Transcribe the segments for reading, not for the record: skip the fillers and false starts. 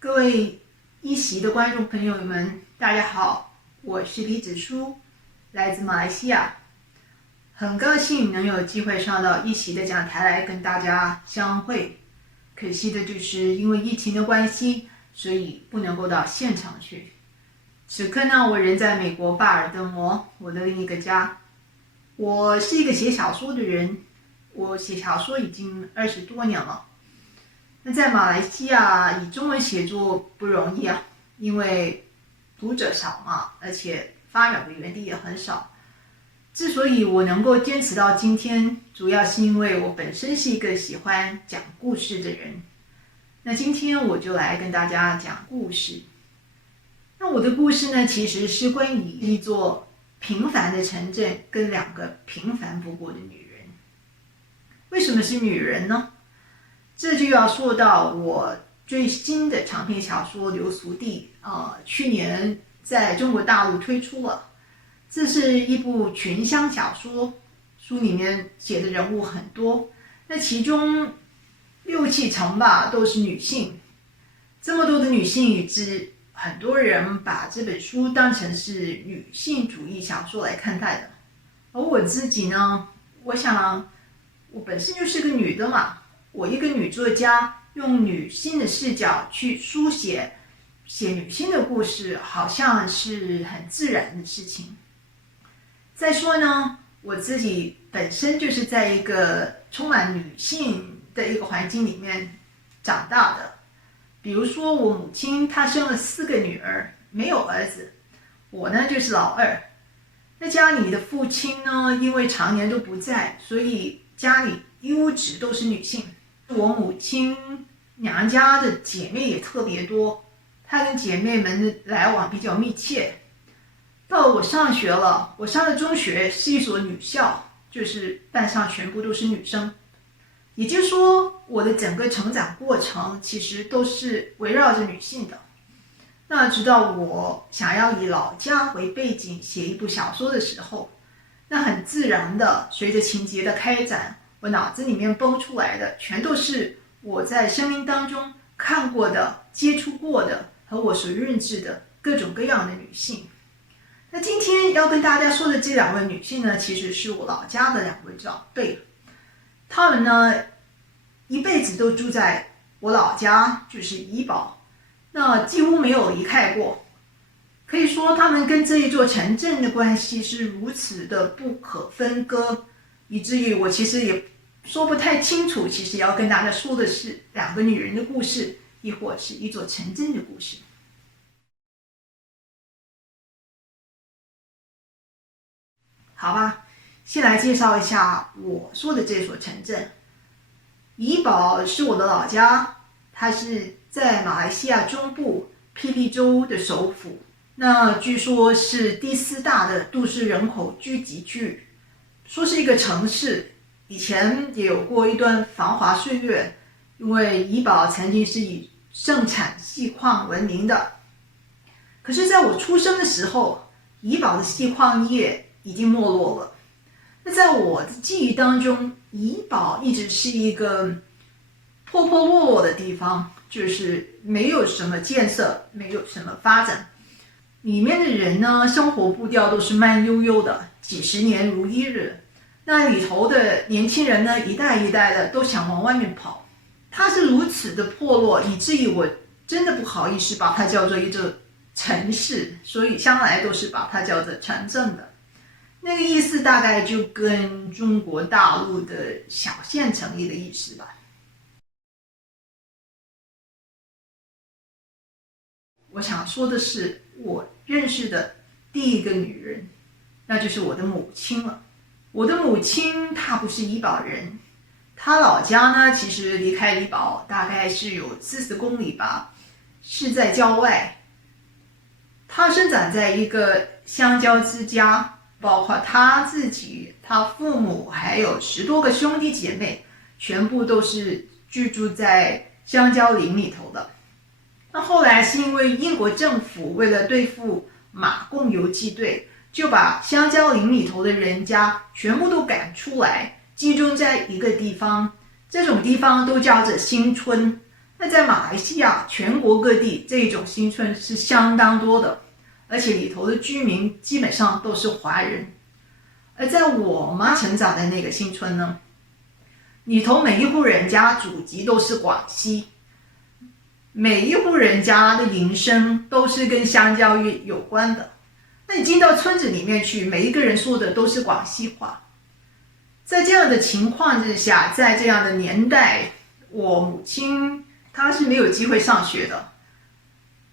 各位一席的观众朋友们，大家好，我是李子书，来自马来西亚，很高兴能有机会上到一席的讲台来跟大家相会。可惜的就是因为疫情的关系，所以不能够到现场去。此刻呢，我人在美国巴尔的摩，我的另一个家。我是一个写小说的人，我写小说已经20多年了。那在马来西亚以中文写作不容易啊，因为读者少嘛，而且发表的园地也很少。之所以我能够坚持到今天，主要是因为我本身是一个喜欢讲故事的人。那今天我就来跟大家讲故事。那我的故事呢，其实是关于一座平凡的城镇跟2个平凡不过的女人。为什么是女人呢？这就要说到我最新的长篇小说《流俗地》去年在中国大陆推出了。这是一部群像小说，书里面写的人物很多，那其中6-7成吧都是女性。这么多的女性，以致很多人把这本书当成是女性主义小说来看待的。而我自己呢，我想我本身就是个女的嘛，我一个女作家，用女性的视角去书写女性的故事，好像是很自然的事情。再说呢，我自己本身就是在一个充满女性的一个环境里面长大的。比如说我母亲她生了4个女儿，没有儿子，我呢就是老二。那家里的父亲呢，因为常年都不在，所以家里一屋子都是女性。我母亲娘家的姐妹也特别多，她跟姐妹们的来往比较密切。到了我上学了，我上的中学是一所女校，就是班上全部都是女生。也就是说，我的整个成长过程其实都是围绕着女性的。那直到我想要以老家为背景写一部小说的时候，那很自然的随着情节的开展，我脑子里面蹦出来的全都是我在生命当中看过的、接触过的和我所认知的各种各样的女性。那今天要跟大家说的这2位女性呢，其实是我老家的2位长辈。她们呢，一辈子都住在我老家，就是怡保，那几乎没有离开过。可以说她们跟这一座城镇的关系是如此的不可分割，以至于我其实也说不太清楚，其实要跟大家说的是2个女人的故事，亦或是一座城镇的故事。好吧，先来介绍一下我说的这所城镇。怡保是我的老家，它是在马来西亚中部霹雳州的首府。那据说是第4大的都市人口聚集区，说是一个城市。以前也有过一段繁华岁月，因为怡保曾经是以盛产锡矿闻名的。可是在我出生的时候，怡保的锡矿业已经没落了。那在我的记忆当中，怡保一直是一个破破落落的地方，就是没有什么建设，没有什么发展。里面的人呢，生活步调都是慢悠悠的，几十年如一日。那里头的年轻人呢，一代一代的都想往外面跑。它是如此的破落，以至于我真的不好意思把它叫做一座城市，所以向来都是把它叫做城镇的。那个意思大概就跟中国大陆的小县城里的意思吧。我想说的是，我认识的第一个女人，那就是我的母亲了。我的母亲她不是怡保人，她老家呢其实离开怡保大概是有40公里吧，是在郊外。她生长在一个乡郊之家，包括他自己、他父母还有10多个兄弟姐妹，全部都是居住在香蕉林里头的。那后来是因为英国政府为了对付马共游击队，就把香蕉林里头的人家全部都赶出来，集中在一个地方，这种地方都叫做新村。那在马来西亚全国各地这种新村是相当多的，而且里头的居民基本上都是华人。而在我妈成长的那个新村呢，里头每一户人家祖籍都是广西，每一户人家的营生都是跟香蕉业有关的。那你进到村子里面去，每一个人说的都是广西话。在这样的情况之下，在这样的年代，我母亲她是没有机会上学的。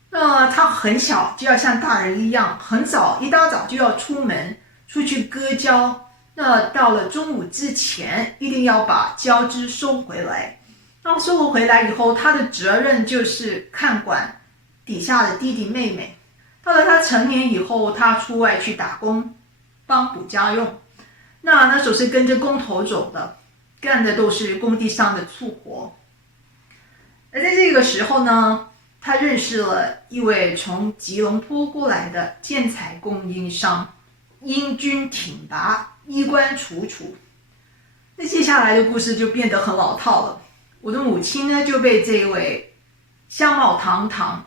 那她很小就要像大人一样，很早一大早就要出门出去割胶。那到了中午之前，一定要把胶汁收回来。那收回来以后，她的责任就是看管底下的弟弟妹妹。到了她成年以后，她出外去打工，帮补家用。那时候是跟着工头走的，干的都是工地上的粗活。而在这个时候呢，他认识了一位从吉隆坡过来的建材供应商，英军挺拔，衣冠楚楚。那接下来的故事就变得很老套了。我的母亲呢，就被这位相貌堂堂，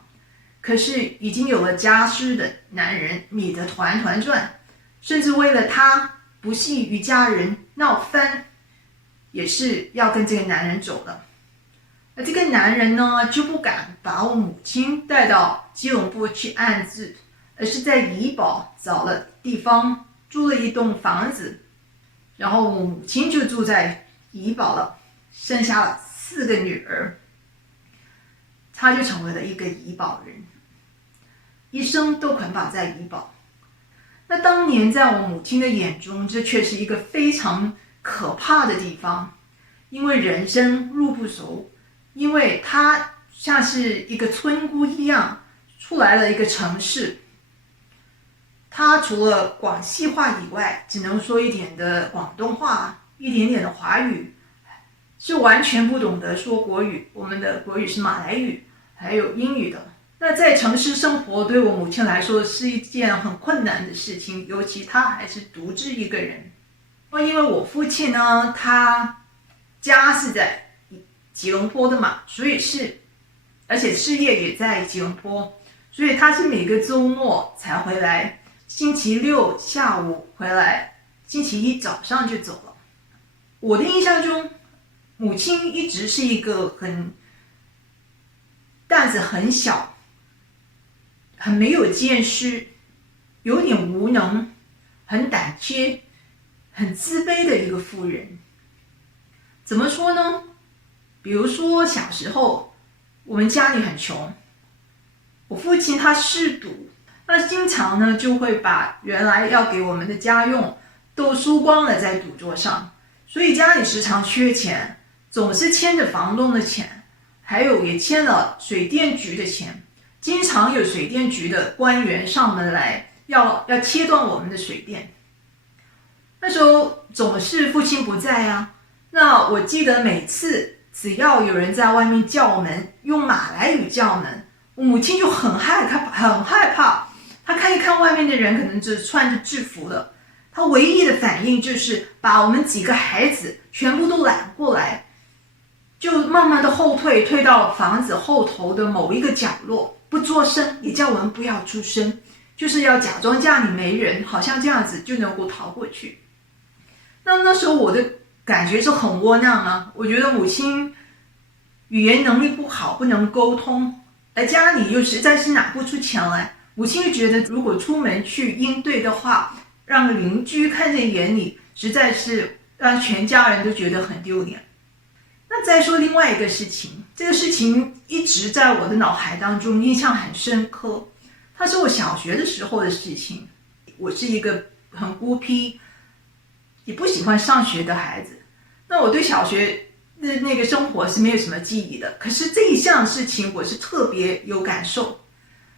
可是已经有了家室的男人迷得团团转，甚至为了他不惜与家人闹翻，也是要跟这个男人走的。而这个男人呢，就不敢把我母亲带到吉隆坡去安置，而是在怡保找了地方租了一栋房子，然后我母亲就住在怡保了，生下了4个女儿，她就成为了一个怡保人，一生都捆绑在怡保。那当年在我母亲的眼中，这却是一个非常可怕的地方，因为人生路不熟，因为她像是一个村姑一样出来了一个城市，她除了广西话以外，只能说一点的广东话，一点点的华语，是完全不懂得说国语。我们的国语是马来语，还有英语的。那在城市生活对我母亲来说是一件很困难的事情，尤其她还是独自一个人。因为我父亲呢，他家是在吉隆坡的嘛，所以而且事业也在吉隆坡，所以他是每个周末才回来，星期六下午回来，星期一早上就走了。我的印象中，母亲一直是一个胆子很小，很没有见识，有点无能，很胆怯，很自卑的一个妇人。怎么说呢？比如说小时候，我们家里很穷，我父亲他嗜赌，那经常呢就会把原来要给我们的家用都输光了在赌桌上，所以家里时常缺钱，总是欠着房东的钱，还有也欠了水电局的钱。经常有水电局的官员上门来要切断我们的水电。那时候总是父亲不在啊，那我记得每次只要有人在外面叫门，用马来语叫门，我母亲就很害怕。她看一看外面的人可能只穿着制服的，她唯一的反应就是把我们几个孩子全部都揽过来，就慢慢的后退，退到房子后头的某一个角落，不作声，也叫我们不要出声，就是要假装家里没人，好像这样子就能够逃过去。那时候我的感觉是很窝囊啊，我觉得母亲语言能力不好，不能沟通，而家里又实在是拿不出钱来，母亲就觉得如果出门去应对的话，让邻居看见眼里，实在是让全家人都觉得很丢脸。那再说另外一个事情，这个事情一直在我的脑海当中印象很深刻，它是我小学的时候的事情。我是一个很孤僻也不喜欢上学的孩子，那我对小学的那个生活是没有什么记忆的，可是这一项事情我是特别有感受。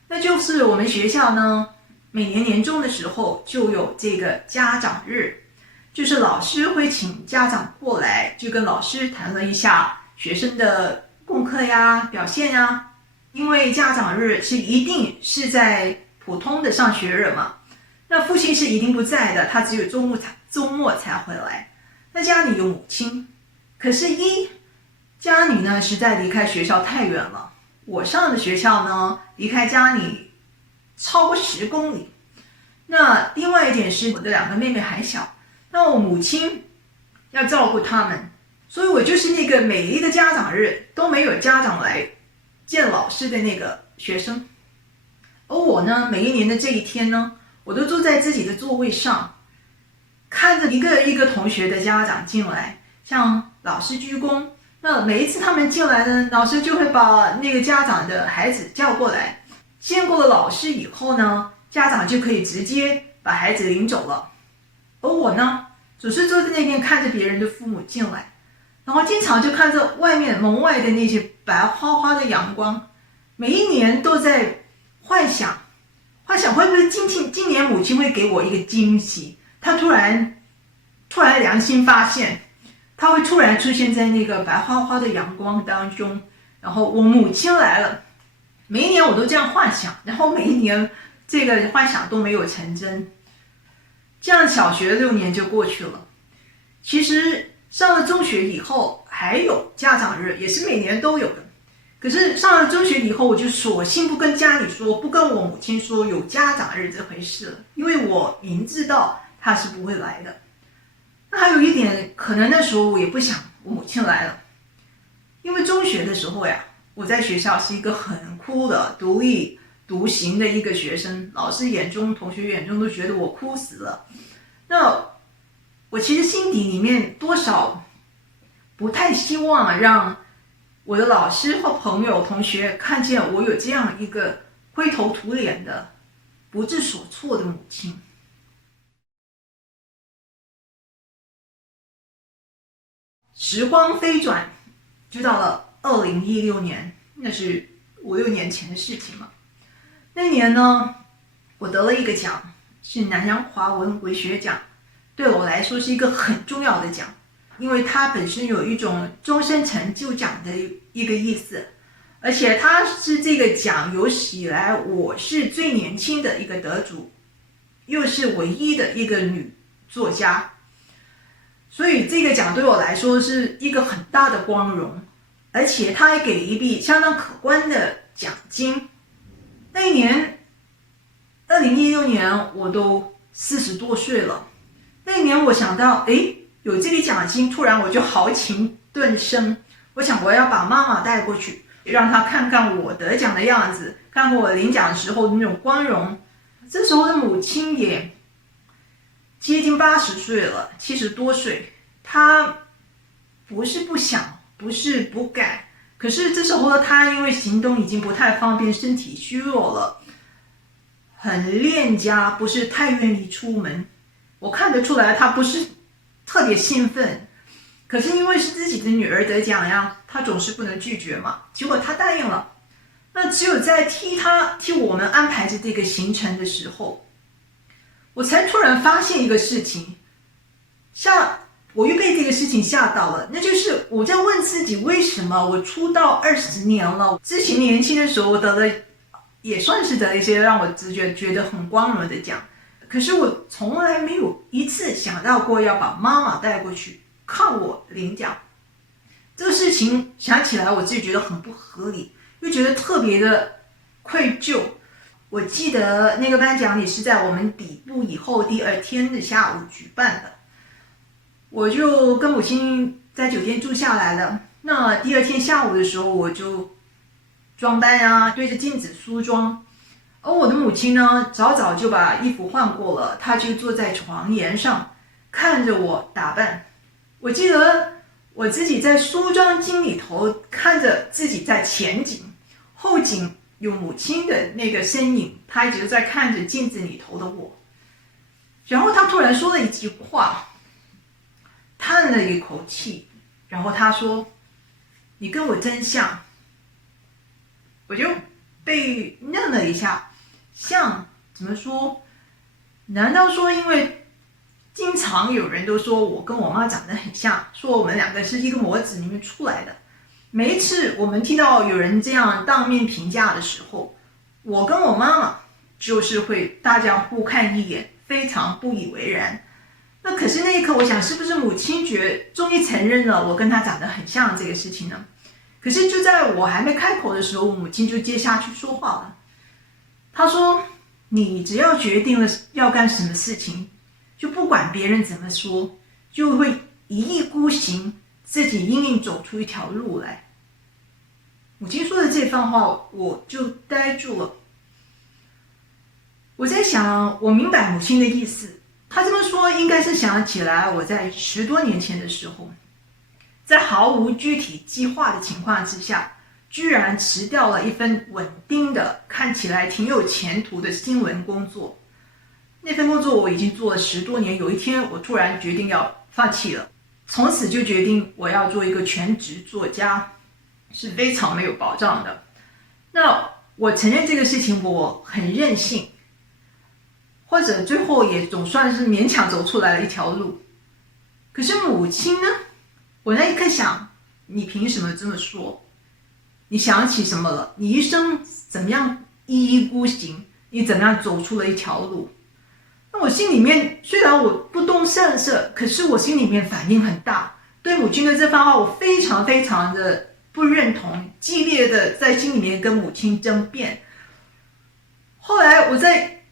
那就是我们学校呢，每年年终的时候就有这个家长日，就是老师会请家长过来，就跟老师谈论一下学生的功课呀、表现呀。因为家长日是一定是在普通的上学日嘛，那父亲是一定不在的，他只有周末才回来。那家里有母亲，可是家里呢实在离开学校太远了，我上的学校呢离开家里超过10公里。那另外一点是我的2个妹妹还小，那我母亲要照顾她们，所以我就是那个每一个家长日都没有家长来见老师的那个学生。而我呢，每一年的这一天呢，我都坐在自己的座位上，看着一个一个同学的家长进来，向老师鞠躬。那每一次他们进来呢，老师就会把那个家长的孩子叫过来，见过了老师以后呢，家长就可以直接把孩子领走了。而我呢，总是坐在那边看着别人的父母进来，然后经常就看着外面门外的那些白花花的阳光，每一年都在幻想会不会今年母亲会给我一个惊喜，她突然良心发现，她会突然出现在那个白花花的阳光当中，然后我母亲来了。每一年我都这样幻想，然后每一年这个幻想都没有成真。这样小学6年就过去了。其实上了中学以后还有家长日，也是每年都有的。可是上了中学以后，我就索性不跟家里说，不跟我母亲说有家长日这回事了，因为我明知道她是不会来的。那还有一点，可能那时候我也不想我母亲来了，因为中学的时候呀，我在学校是一个很酷的独立独行的一个学生，老师眼中同学眼中都觉得我酷死了。那我其实心底里面多少不太希望让我的老师或朋友同学看见我有这样一个灰头土脸的不知所措的母亲。时光飞转，就到了2016年，那是5、6年前的事情嘛。那年呢，我得了一个奖，是南洋华文文学奖，对我来说是一个很重要的奖，因为它本身有一种终身成就奖的一个意思，而且它是这个奖有史以来我是最年轻的一个得主，又是唯一的一个女作家，所以这个奖对我来说是一个很大的光荣，而且他还给一笔相当可观的奖金。那一年2016年我都40多岁了，那一年我想到有这笔奖金，突然我就豪情顿生，我想我要把妈妈带过去，让她看看我得奖的样子，看看我领奖时候的那种光荣。这时候的母亲也接近80岁了，70多岁，她不是不想，不是不敢，可是这时候的她因为行动已经不太方便，身体虚弱了，很恋家，不是太愿意出门。我看得出来她不是特别兴奋，可是因为是自己的女儿得奖呀，她总是不能拒绝嘛。结果她答应了。那只有在替我们安排着这个行程的时候，我才突然发现一个事情，我又被这个事情吓到了，那就是我在问自己，为什么我出道20年了，之前年轻的时候也算是得了一些让我直觉觉得很光荣的奖，可是我从来没有一次想到过要把妈妈带过去看我领奖。这个事情想起来我自己觉得很不合理，又觉得特别的愧疚。我记得那个颁奖礼是在我们抵埗以后第2天的下午举办的，我就跟母亲在酒店住下来了。那第2天下午的时候，我就装扮啊，对着镜子梳妆。而我的母亲呢，早早就把衣服换过了，她就坐在床沿上看着我打扮。我记得我自己在梳妆镜里头看着自己在前景，后景有母亲的那个身影，她一直在看着镜子里头的我。然后她突然说了一句话，叹了一口气，然后她说：“你跟我真像。”我就被愣了一下，像怎么说？难道说因为经常有人都说我跟我妈长得很像，说我们2个是一个模子里面出来的？每一次我们听到有人这样当面评价的时候，我跟我妈妈就是会大家互看一眼，非常不以为然。那可是那一刻我想，是不是母亲终于承认了我跟她长得很像这个事情呢？可是就在我还没开口的时候，我母亲就接下去说话了。她说：“你只要决定了要干什么事情，就不管别人怎么说，就会一意孤行，自己硬硬走出一条路来。”母亲说的这番话，我就呆住了。我在想，我明白母亲的意思。她这么说，应该是想起来我在10多年前的时候，在毫无具体计划的情况之下，居然辞掉了一份稳定的、看起来挺有前途的新闻工作。那份工作我已经做了10多年，有一天我突然决定要放弃了，从此就决定我要做一个全职作家，是非常没有保障的。那我承认这个事情我很任性，或者最后也总算是勉强走出来了一条路。可是母亲呢？我那一刻想，你凭什么这么说？你想起什么了？你一生怎么样一意孤行？你怎么样走出了一条路？那我心里面虽然我不动声色，可是我心里面反应很大。对母亲的这番话，我非常非常的不认同，激烈的在心里面跟母亲争辩。后来我在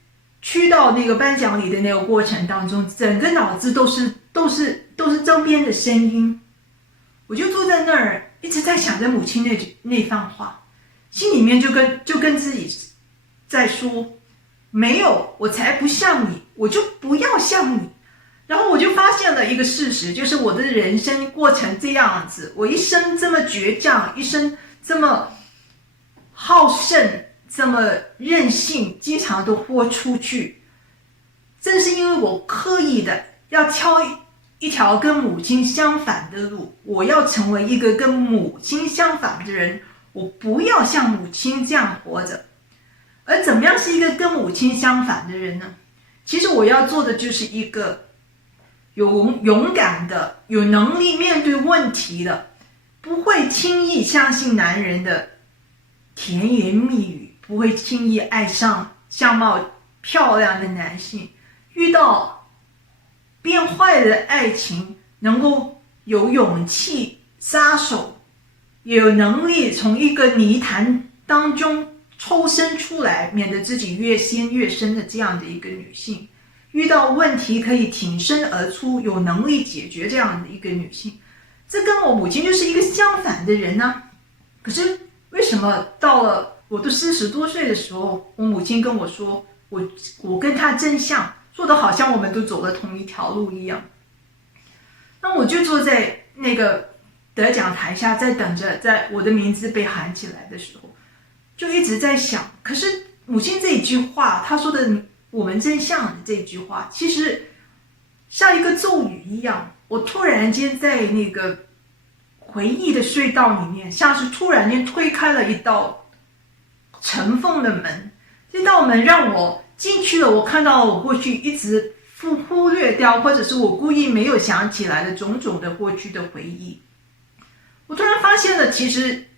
去到那个颁奖礼的那个过程当中，整个脑子都是争辩的声音。我就坐在那儿，一直在想着母亲那番话，心里面就跟自己在说，没有，我才不像你，我就不要像你。然后我就发现了一个事实，就是我的人生过程这样子，我一生这么倔强，一生这么好胜，这么任性，经常都豁出去，正是因为我刻意的要挑一条跟母亲相反的路，我要成为一个跟母亲相反的人，我不要像母亲这样活着。而怎么样是一个跟母亲相反的人呢？其实我要做的就是一个勇敢的、有能力面对问题的，不会轻易相信男人的甜言蜜语，不会轻易爱上相貌漂亮的男性，遇到变坏的爱情，能够有勇气撒手，也有能力从一个泥潭当中抽身出来，免得自己越陷越深的这样的一个女性，遇到问题可以挺身而出，有能力解决这样的一个女性，这跟我母亲就是一个相反的人呢。可是为什么到了我都40多岁的时候，我母亲跟我说，我跟她真像，说的好像我们都走了同一条路一样。那我就坐在那个得奖台下，在等着，在我的名字被喊起来的时候，就一直在想，可是母亲这一句话，她说的我们真像的这句话，其实像一个咒语一样，我突然间在那个回忆的隧道里面，像是突然间推开了一道尘封的门，这道门让我进去了，我看到了我过去一直忽略掉，或者是我故意没有想起来的种种的过去的回忆。我突然发现了，其实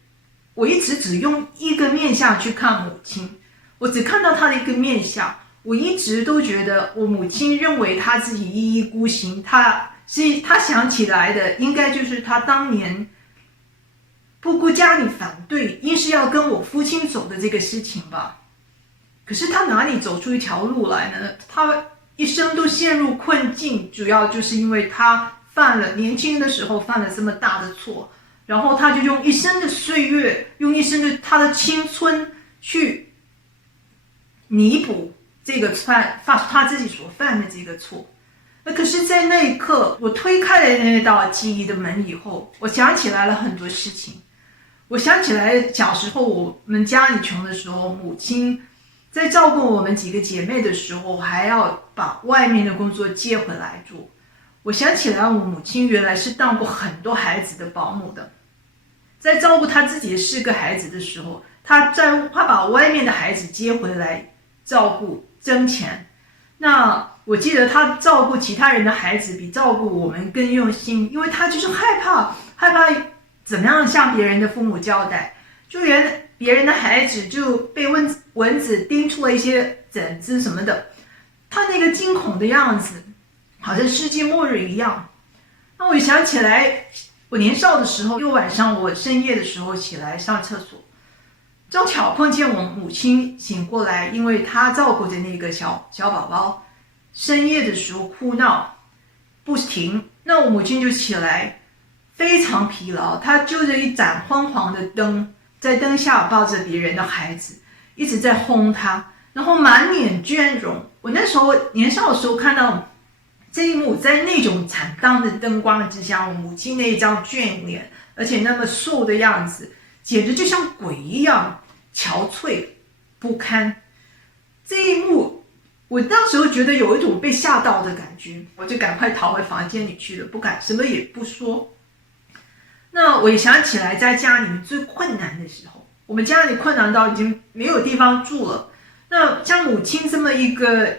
我一直只用一个面相去看母亲，我只看到她的一个面相。我一直都觉得我母亲认为她自己一意孤行，她想起来的应该就是她当年不顾家里反对，硬是要跟我父亲走的这个事情吧。可是她哪里走出一条路来呢？她一生都陷入困境，主要就是因为她年轻的时候犯了这么大的错，然后她就用一生的岁月，用一生的她的青春去弥补这个他自己所犯的这个错。那可是在那一刻，我推开了那道记忆的门以后，我想起来了很多事情。我想起来小时候我们家里穷的时候，母亲在照顾我们几个姐妹的时候，还要把外面的工作接回来做。我想起来我母亲原来是当过很多孩子的保姆的，在照顾她自己的4个孩子的时候，她把外面的孩子接回来照顾挣钱。那我记得他照顾其他人的孩子比照顾我们更用心，因为他就是害怕怎么样向别人的父母交代，就连别人的孩子就被蚊子叮出了一些疹子什么的，他那个惊恐的样子好像世界末日一样。那我想起来我年少的时候，有晚上我深夜的时候起来上厕所，正巧碰见我母亲醒过来，因为她照顾着那个小宝宝，深夜的时候哭闹不停，那我母亲就起来，非常疲劳，她就着一盏昏黄的灯，在灯下抱着别人的孩子，一直在哄他，然后满脸倦容。我那时候年少的时候看到这一幕，在那种惨淡的灯光之下，我母亲那一张倦脸，而且那么瘦的样子，简直就像鬼一样憔悴不堪。这一幕，我当时觉得有一种被吓到的感觉，我就赶快逃回房间里去了，不敢什么也不说。那我也想起来，在家里面最困难的时候，我们家里困难到已经没有地方住了。那像母亲这么一个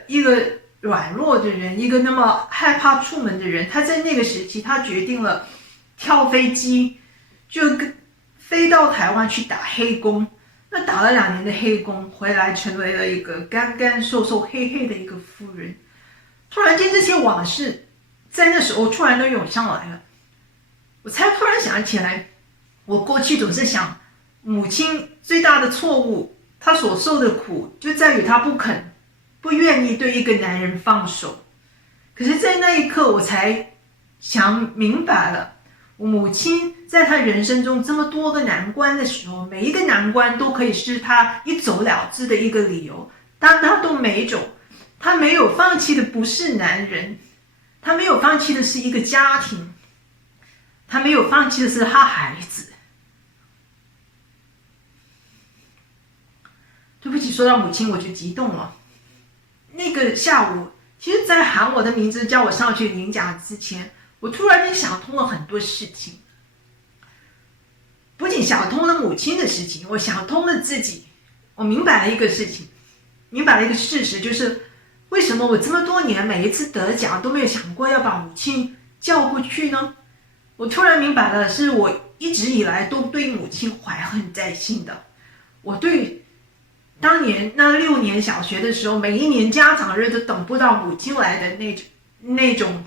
软弱的人，一个那么害怕出门的人，他在那个时期，他决定了跳飞机，就飞到台湾去打黑工。那打了2年的黑工，回来成为了一个干干瘦瘦、黑黑的一个妇人。突然间，这些往事在那时候突然都涌上来了。我才突然想起来，我过去总是想，母亲最大的错误，她所受的苦，就在于她不愿意对一个男人放手。可是，在那一刻，我才想明白了，我母亲在她人生中这么多个难关的时候，每一个难关都可以是她一走了之的一个理由，但她都没走。她没有放弃的不是男人，她没有放弃的是一个家庭，她没有放弃的是她孩子。对不起，说到母亲我就激动了。那个下午，其实在喊我的名字叫我上去领奖之前，我突然间想通了很多事情。不仅想通了母亲的事情，我想通了自己。我明白了一个事情，明白了一个事实，就是为什么我这么多年每一次得奖都没有想过要把母亲叫过去呢？我突然明白了，是我一直以来都对母亲怀恨在心的。我对当年那6年小学的时候，每一年家长日都等不到母亲来的那种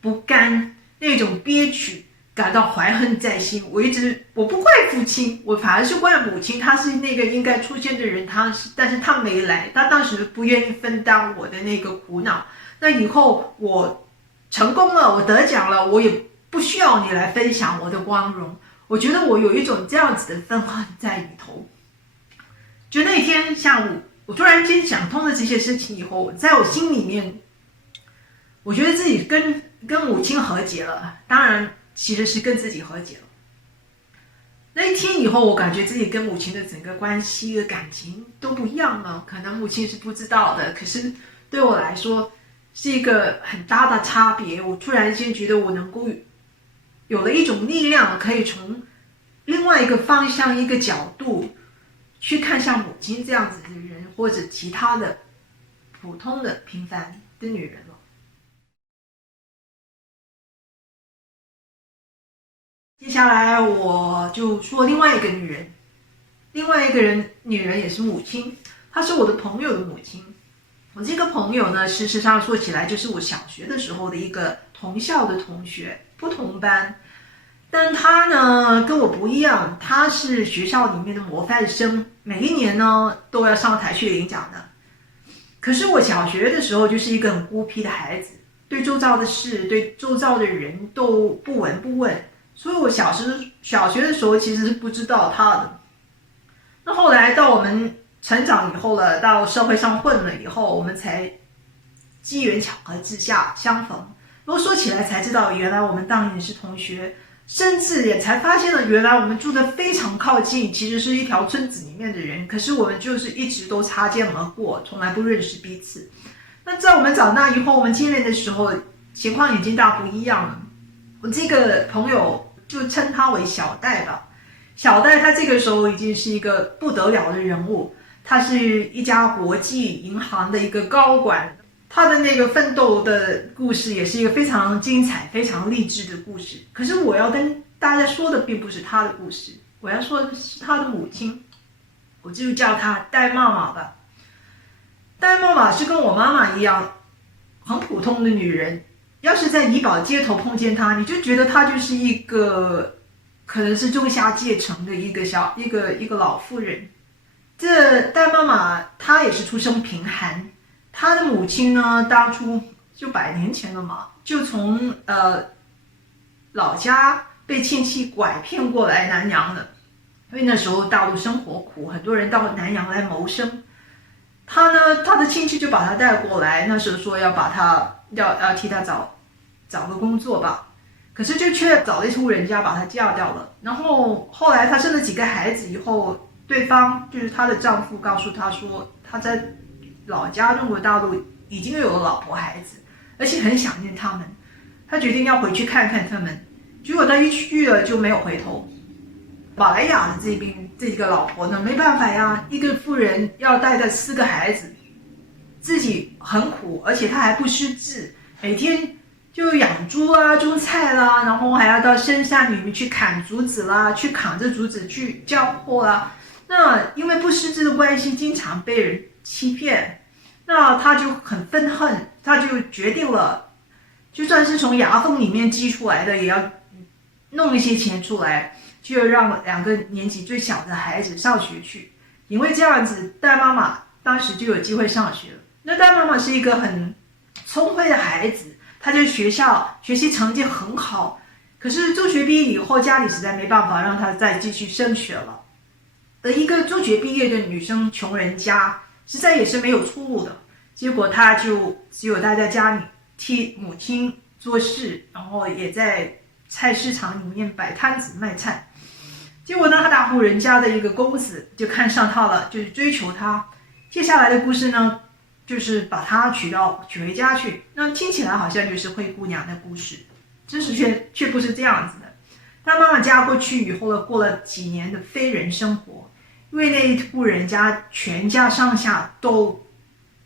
不甘，那种憋屈，感到怀恨在心。我不怪父亲，我反而是怪母亲，她是那个应该出现的人，但是她没来，她当时不愿意分担我的那个苦恼。那以后我成功了，我得奖了，我也不需要你来分享我的光荣。我觉得我有一种这样子的愤恨在里头。就那天下午，我突然间想通了这些事情以后，在我心里面，我觉得自己跟母亲和解了，当然其实是跟自己和解了。那一天以后，我感觉自己跟母亲的整个关系的感情都不一样了。可能母亲是不知道的，可是对我来说是一个很大的差别。我突然间觉得我能够有了一种力量，可以从另外一个方向、一个角度去看像母亲这样子的人，或者其他的普通的平凡的女人了。接下来我就说另外一个女人，另外一个女人也是母亲，她是我的朋友的母亲。我这个朋友呢，事实上说起来就是我小学的时候的一个同校的同学，不同班。但他呢跟我不一样，他是学校里面的模范生，每一年呢都要上台去领奖的。可是我小学的时候就是一个很孤僻的孩子，对周遭的事、对周遭的人都不闻不问，所以我小学的时候其实是不知道他的。那后来到我们成长以后了，到社会上混了以后，我们才机缘巧合之下相逢。如果说起来才知道，原来我们当年是同学。甚至也才发现了，原来我们住得非常靠近，其实是一条村子里面的人，可是我们就是一直都擦肩而过，从来不认识彼此。那在我们长大以后，我们见面的时候，情况已经大不一样了。我这个朋友就称他为小戴吧。小戴他这个时候已经是一个不得了的人物，他是一家国际银行的一个高管。他的那个奋斗的故事也是一个非常精彩、非常励志的故事。可是我要跟大家说的并不是他的故事，我要说的是他的母亲，我就叫她戴妈妈吧。戴妈妈是跟我妈妈一样，很普通的女人，要是在怡保街头碰见他，你就觉得他就是一个可能是中下阶层的一个老妇人。这戴妈妈她也是出身贫寒，她的母亲呢，当初就100年前了嘛，就从老家被亲戚拐骗过来南洋的，因为那时候大陆生活苦，很多人到南洋来谋生。他呢，他的亲戚就把他带过来，那时候说要把他要替他找个工作吧，可是就却找了一户人家把他嫁掉了。然后后来他生了几个孩子以后，对方就是她的丈夫告诉她说，他在老家中国大陆已经有了老婆孩子，而且很想念他们，他决定要回去看看他们。结果他一去了就没有回头。马来亚的这边这个老婆呢，没办法呀，一个妇人要带着4个孩子，自己很苦，而且她还不识字，每天就养猪啊、种菜啦，然后还要到深山里面去砍竹子啦，去扛着竹子去交货啦。那因为不识字的关系，经常被人欺骗，那他就很愤恨，他就决定了，就算是从牙缝里面挤出来的，也要弄一些钱出来，就让2个年纪最小的孩子上学去。因为这样子，戴妈妈当时就有机会上学了。那戴妈妈是一个很聪慧的孩子，她在学校学习成绩很好，可是中学毕业以后，家里实在没办法让她再继续升学了。而一个中学毕业的女生，穷人家，实在也是没有出路的。结果她就只有待在家里替母亲做事，然后也在菜市场里面摆摊子卖菜。结果呢，他大户人家的一个公子就看上她了，就是追求她。接下来的故事呢，就是把她娶回家去。那听起来好像就是灰姑娘的故事，真实却不是这样子的。她妈妈嫁过去以后呢，过了几年的非人生活，因为那一户人家全家上下都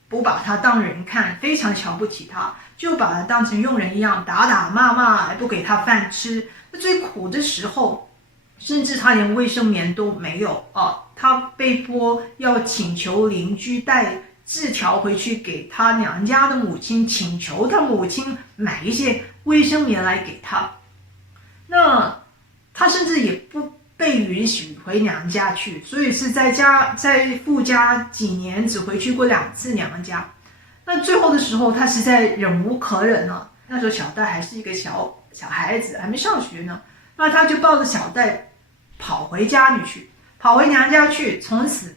不把她当人看，非常瞧不起她，就把她当成佣人一样打打骂骂，还不给她饭吃。那最苦的时候，甚至她连卫生棉都没有啊！她被迫要请求邻居带字条回去给她娘家的母亲，请求她母亲买一些卫生棉来给她。那她甚至也不被允许回娘家去，所以是在夫家几年只回去过2次娘家。那最后的时候，她实在忍无可忍了。那时候小戴还是一个小孩子，还没上学呢。那她就抱着小戴跑回家里去，跑回娘家去，从此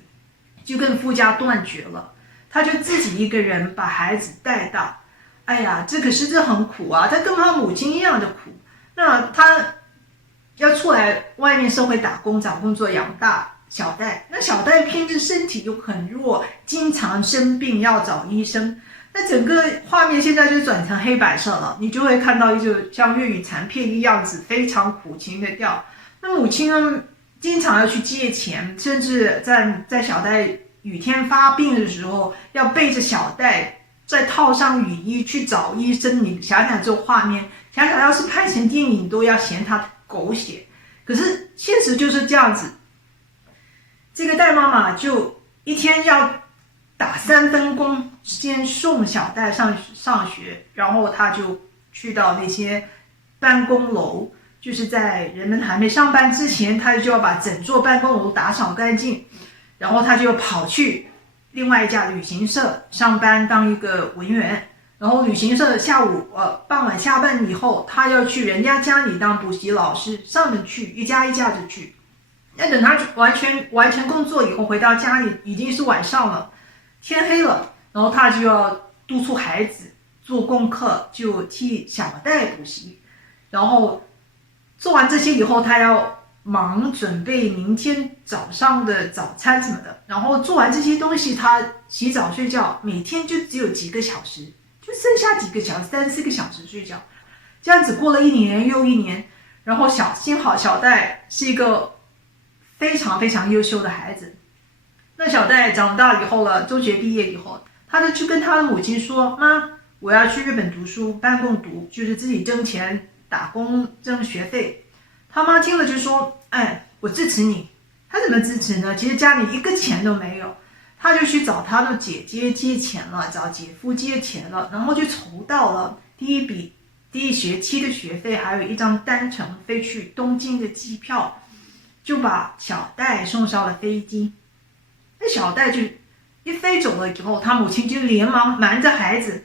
就跟夫家断绝了。她就自己一个人把孩子带大。哎呀，这很苦啊，她跟她母亲一样的苦。那她要出来外面社会打工找工作养大小戴，那小戴偏执身体又很弱，经常生病要找医生。那整个画面现在就转成黑白色了，你就会看到就像粤语残片一样子，非常苦情的调。那母亲呢，经常要去借钱，甚至在小戴雨天发病的时候，要背着小戴再套上雨衣去找医生。你想想这画面，想想要是拍成电影都要嫌它狗血。可是现实就是这样子，这个戴妈妈就一天要打3份工，先送小戴上学，然后她就去到那些办公楼，就是在人们还没上班之前，她就要把整座办公楼打扫干净，然后她就跑去另外一家旅行社上班当一个文员。然后旅行社傍晚下班以后，他要去人家家里当补习老师，上门去，一家一家的去。那等他完成工作以后，回到家里已经是晚上了，天黑了，然后他就要督促孩子做功课，就替小戴补习。然后做完这些以后，他要忙准备明天早上的早餐什么的。然后做完这些东西，他洗澡睡觉，每天就只有几个小时，就剩下几个小时，3-4个小时睡觉。这样子过了1年又1年，然后幸好小戴是一个非常非常优秀的孩子。那小戴长大以后了，中学毕业以后，他就去跟他的母亲说：“妈，我要去日本读书，半工读，就是自己挣钱打工挣学费。”他妈听了就说：“哎，我支持你。”他怎么支持呢？其实家里一个钱都没有，他就去找他的姐姐借钱了，找姐夫借钱了，然后就筹到了第一笔第一学期的学费，还有一张单程飞去东京的机票，就把小戴送上了飞机。那小戴就一飞走了以后，他母亲就连忙瞒着孩子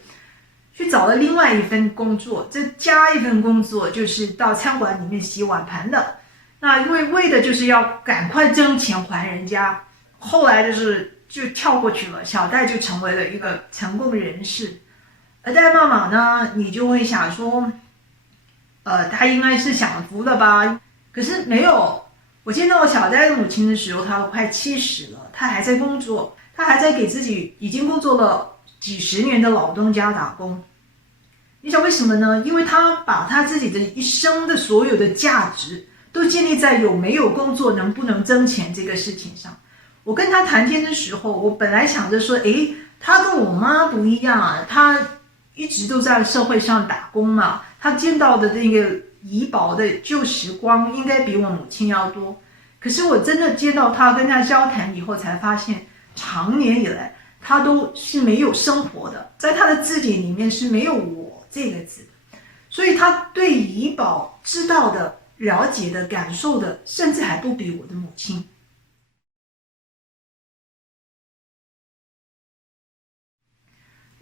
去找了另外一份工作，这加一份工作就是到餐馆里面洗碗盘的。那因为为的就是要赶快挣钱还人家，后来就跳过去了，小戴就成为了一个成功人士。而戴妈妈呢，你就会想说，她应该是享福了吧？可是没有，我见到小戴的母亲的时候，她都快70了，她还在工作，她还在给自己已经工作了几十年的老东家打工。你想为什么呢？因为她把她自己的一生的所有的价值都建立在有没有工作、能不能挣钱这个事情上。我跟她谈天的时候，我本来想着说，她跟我妈不一样啊，她一直都在社会上打工嘛，她见到的那个怡保的旧时光应该比我母亲要多。可是我真的见到她跟她交谈以后，才发现长年以来她都是没有生活的，在她的字典里面是没有我这个字的，所以她对怡保知道的、了解的、感受的，甚至还不比我的母亲。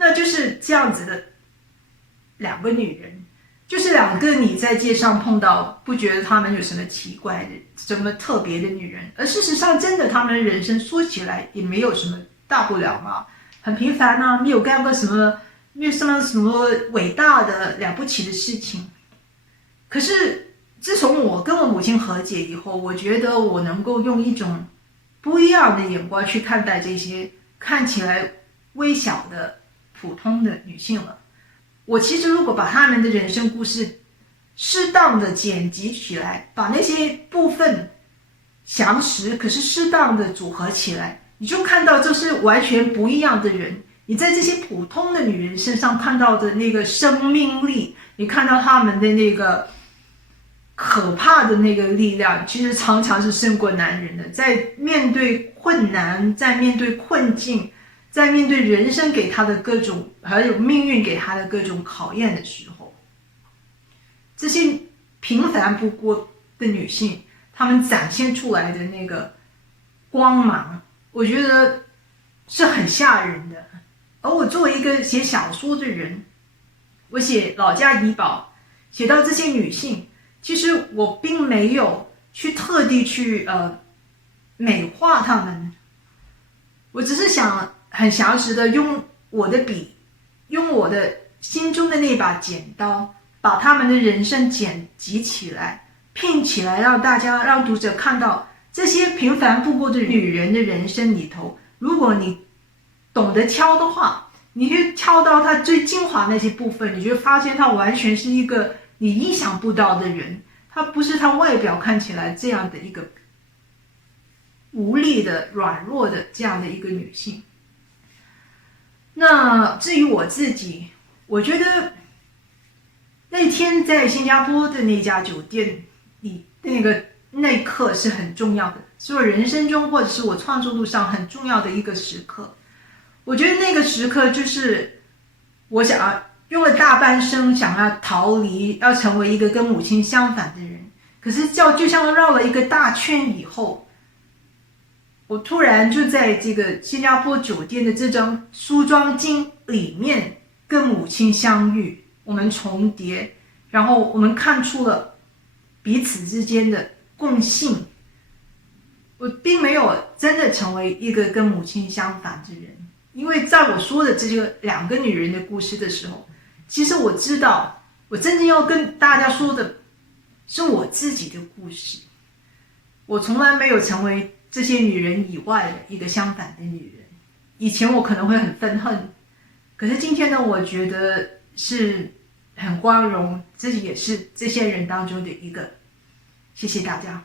那就是这样子的两个女人，就是两个你在街上碰到不觉得她们有什么奇怪的、什么特别的女人，而事实上真的她们人生说起来也没有什么大不了嘛，很平凡啊，没有干过什么，没有什么伟大的了不起的事情。可是自从我跟我母亲和解以后，我觉得我能够用一种不一样的眼光去看待这些看起来微小的普通的女性了。我其实如果把她们的人生故事适当的剪辑起来，把那些部分详实可是适当的组合起来，你就看到这是完全不一样的人。你在这些普通的女人身上看到的那个生命力，你看到她们的那个可怕的那个力量，其实常常是胜过男人的。在面对困难，在面对困境，在面对人生给他的各种，还有命运给他的各种考验的时候，这些平凡不过的女性，她们展现出来的那个光芒，我觉得是很吓人的。而我作为一个写小说的人，我写老家怡保，写到这些女性，其实我并没有去特地去美化她们，我只是想很详实的用我的笔，用我的心中的那把剪刀，把他们的人生剪辑起来，拼起来，让读者看到这些平凡不过的女人的人生里头，如果你懂得挑的话，你去挑到她最精华那些部分，你就发现她完全是一个你意想不到的人，她不是她外表看起来这样的一个无力的、软弱的这样的一个女性。那至于我自己，我觉得那天在新加坡的那家酒店里，那一刻是很重要的，是我人生中或者是我创作路上很重要的一个时刻。我觉得那个时刻就是我想要用了大半生想要逃离，要成为一个跟母亲相反的人，可是就像绕了一个大圈以后，我突然就在这个新加坡酒店的这张梳妆镜里面跟母亲相遇，我们重叠，然后我们看出了彼此之间的共性。我并没有真的成为一个跟母亲相反的人，因为在我说的这个两个女人的故事的时候，其实我知道我真正要跟大家说的是我自己的故事。我从来没有成为这些女人以外的一个相反的女人。以前我可能会很愤恨，可是今天呢，我觉得是很光荣，自己也是这些人当中的一个。谢谢大家。